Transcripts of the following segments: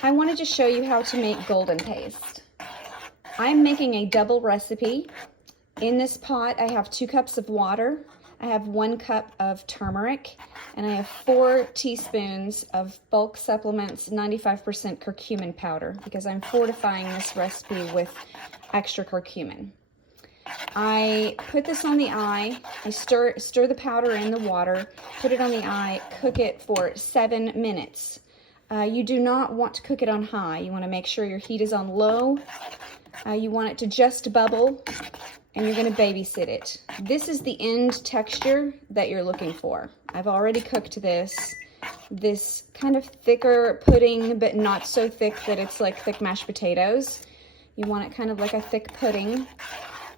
I wanted to show you how to make golden paste. I'm making a double recipe. In this pot, I have 2 cups of water. I have 1 cup of turmeric, and I have 4 teaspoons of bulk supplements 95% curcumin powder because I'm fortifying this recipe with extra curcumin. I put this on the eye. I stir the powder in the water, put it on the eye, cook it for 7 minutes. You do not want to cook it on high. You want to make sure your heat is on low. You want it to just bubble, and you're going to babysit it. This is the end texture that you're looking for. I've already cooked this kind of thicker pudding, but not so thick that it's like thick mashed potatoes. You want it kind of like a thick pudding.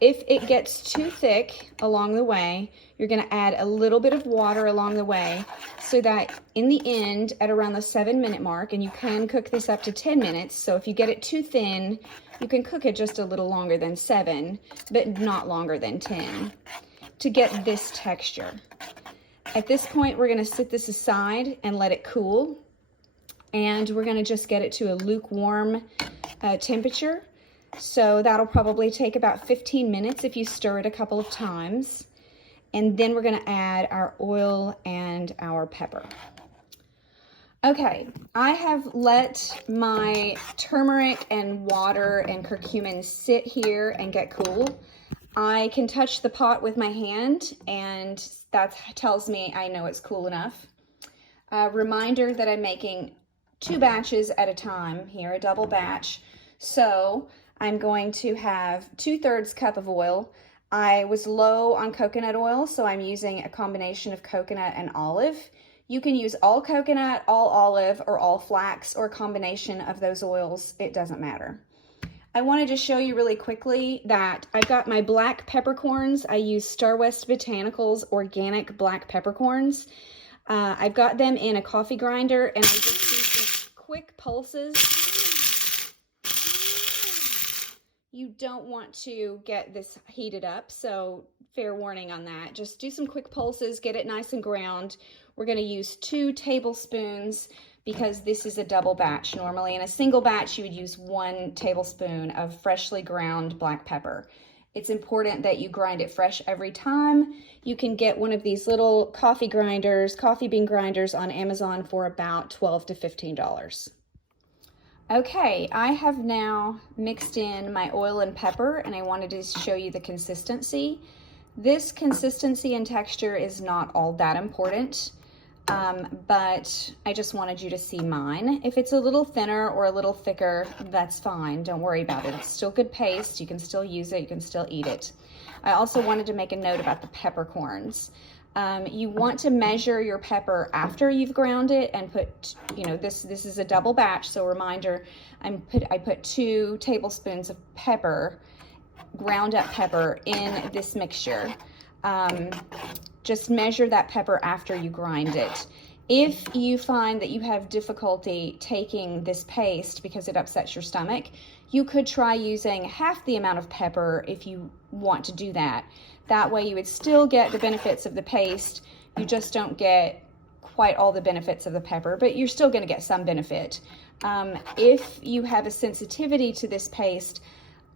If it gets too thick along the way, you're going to add a little bit of water along the way so that in the end, at around the 7-minute mark, and you can cook this up to 10 minutes, so if you get it too thin, you can cook it just a little longer than 7, but not longer than 10 to get this texture. At this point, we're going to set this aside and let it cool, and we're going to just get it to a lukewarm temperature. So that'll probably take about 15 minutes if you stir it a couple of times. And then we're going to add our oil and our pepper. Okay, I have let my turmeric and water and curcumin sit here and get cool. I can touch the pot with my hand, and that tells me I know it's cool enough. Reminder that I'm making 2 batches at a time here, a double batch. So I'm going to have 2/3 cup of oil. I was low on coconut oil, so I'm using a combination of coconut and olive. You can use all coconut, all olive, or all flax, or a combination of those oils. It doesn't matter. I wanted to show you really quickly that I've got my black peppercorns. I use Star West Botanicals organic black peppercorns. I've got them in a coffee grinder, and I just do some quick pulses. You don't want to get this heated up, so fair warning on that. Just do some quick pulses, get it nice and ground. We're going to use 2 tablespoons because this is a double batch. Normally in a single batch, you would use 1 tablespoon of freshly ground black pepper. It's important that you grind it fresh every time. You can get one of these little coffee bean grinders on Amazon for about $12 to $15. Okay, I have now mixed in my oil and pepper, and I wanted to show you the consistency. This consistency and texture is not all that important, but I just wanted you to see mine. If it's a little thinner or a little thicker, that's fine. Don't worry about it. It's still good paste. You can still use it. You can still eat it. I also wanted to make a note about the peppercorns. You want to measure your pepper after you've ground it and put, this is a double batch, so reminder, I put 2 tablespoons of pepper, ground up pepper, in this mixture. Just measure that pepper after you grind it. If you find that you have difficulty taking this paste because it upsets your stomach, you could try using half the amount of pepper if you want to do that. That way you would still get the benefits of the paste. You just don't get quite all the benefits of the pepper, but you're still going to get some benefit. If you have a sensitivity to this paste,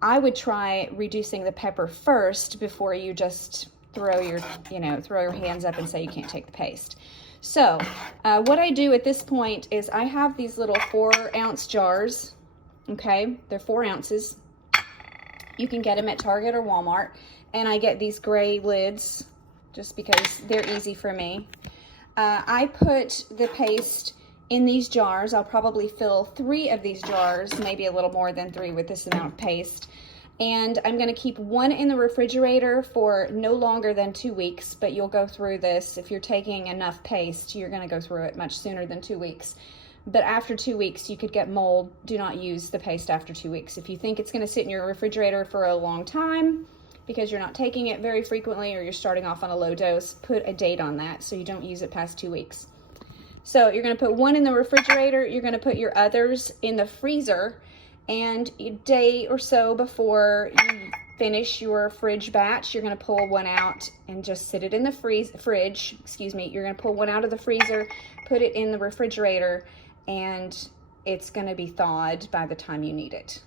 I would try reducing the pepper first before you just throw your hands up and say you can't take the paste. So what I do at this point is I have these little 4-ounce jars. Okay, they're 4 ounces. You can get them at Target or Walmart. And I get these gray lids just because they're easy for me. I put the paste in these jars. I'll probably fill 3 of these jars, maybe a little more than 3 with this amount of paste. And I'm going to keep 1 in the refrigerator for no longer than 2 weeks, but you'll go through this. If you're taking enough paste, you're going to go through it much sooner than 2 weeks. But after 2 weeks, you could get mold. Do not use the paste after 2 weeks. If you think it's going to sit in your refrigerator for a long time, because you're not taking it very frequently or you're starting off on a low dose, put a date on that so you don't use it past 2 weeks. So you're going to put 1 in the refrigerator, you're going to put your others in the freezer, and a day or so before you finish your fridge batch, you're going to pull 1 out and just sit it in the fridge. You're going to pull 1 out of the freezer, put it in the refrigerator, and it's going to be thawed by the time you need it.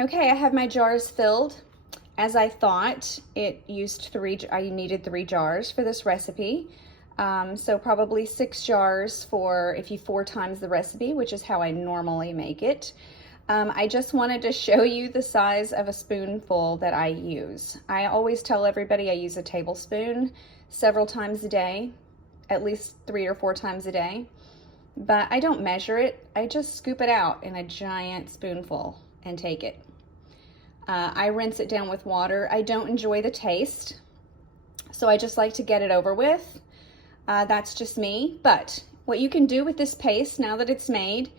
Okay, I have my jars filled. As I thought, I needed 3 jars for this recipe. So probably 6 jars for if you 4 times the recipe, which is how I normally make it. I just wanted to show you the size of a spoonful that I use. I always tell everybody I use a tablespoon several times a day, at least 3 or 4 times a day. But I don't measure it. I just scoop it out in a giant spoonful and take it. I rinse it down with water. I don't enjoy the taste, so I just like to get it over with. That's just me. But what you can do with this paste now that it's made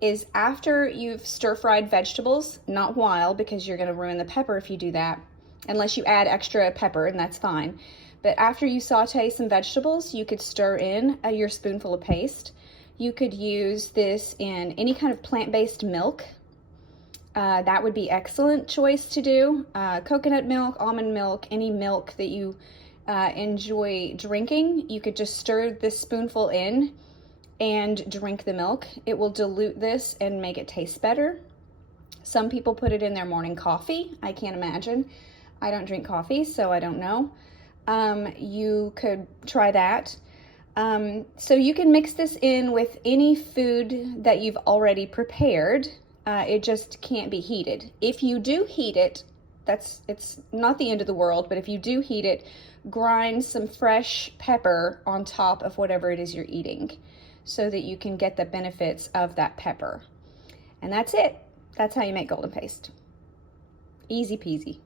is after you've stir-fried vegetables, not while, because you're going to ruin the pepper if you do that, unless you add extra pepper, and that's fine. But after you saute some vegetables, you could stir in your spoonful of paste. You could use this in any kind of plant-based milk. That would be excellent choice to do. Coconut milk, almond milk, any milk that you enjoy drinking. You could just stir this spoonful in and drink the milk. It will dilute this and make it taste better. Some people put it in their morning coffee. I can't imagine. I don't drink coffee, so I don't know. You could try that. So you can mix this in with any food that you've already prepared. It just can't be heated. If you do heat it, it's not the end of the world, but if you do heat it, grind some fresh pepper on top of whatever it is you're eating so that you can get the benefits of that pepper. And that's it. That's how you make golden paste. Easy peasy.